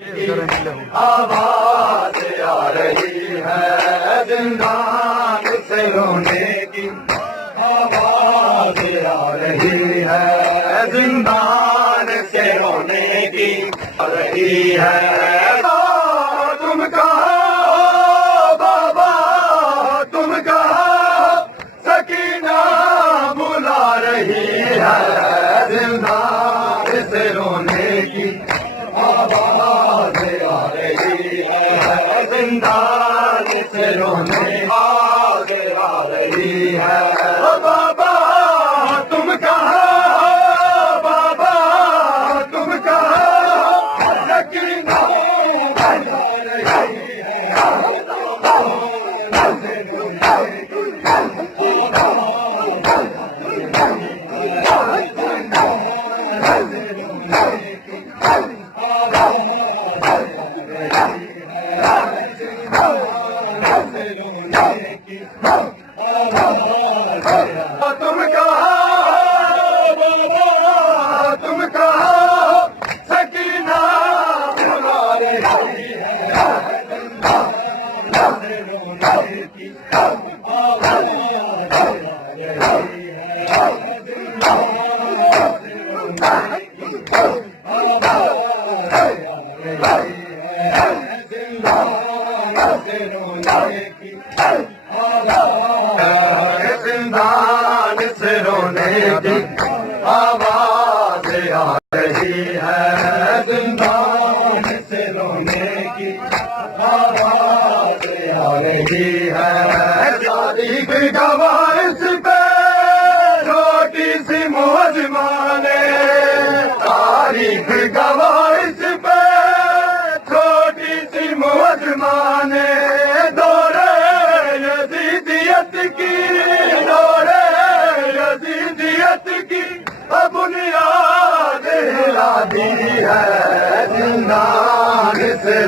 आवाज आ रही है जिंदान से रोने की, आवाज आ रही है जिंदान से रोने की, आ रही है। तुम कहो बाबा, तुम कहो सकीना बुला रही है जिंदान से रोने की, आवाज आ रही है जिंदान से रोने, आवाज आ रही है। ओ बाबा तुम कहो, बाबा तुम कहो सकीना बुला रही है। तुम कहो बाबा, तुम कहो सकीना बुला रही है। जिंदान से रोने की आवाज आ रही है, जिंदान से रोने की आवाज आ रही है। तारीख गवाइश पे छोटी सी मौज माने, तारीख गवाइश पे छोटी सी मौज माने, दौरे यजीदियत की, दौरे यजीदियत की बुनियाद हिला दी है जिंदान से।